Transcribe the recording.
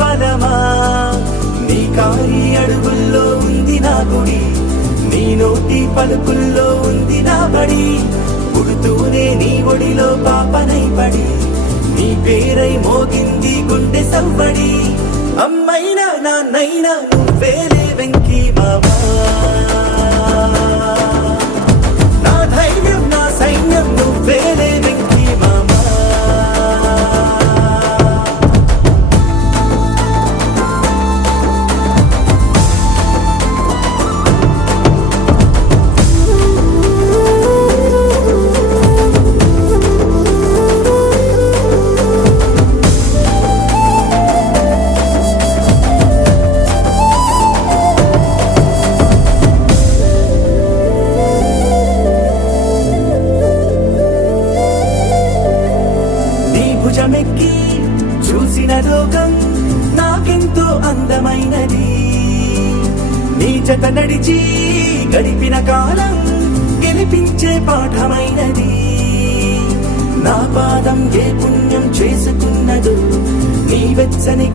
బలమా నీ కారి అడుగుల్లో ఉంది నా గుడి నీ నోటి పలుకుల్లో ఉంది నా బడి పుడుతూనే నీ ఒడిలో పాపనై పడి నీ పేరై మోగింది గుండె సవ్వడి అమ్మైనా నాన్నైనా నువ్వేలే వెంకీ మామా నా ధైర్యం నా సైన్యం నువ్వేలే వెంకీ మామా భుజమెక్కి చూసిన లోకం నాకెంతో అందమైనది నీ జత నడిచి గడిపిన కాలం గెలిపించే పాఠమైనది నా పాదం ఏ పుణ్యం చేసుకున్నదో నీ వెచ్చని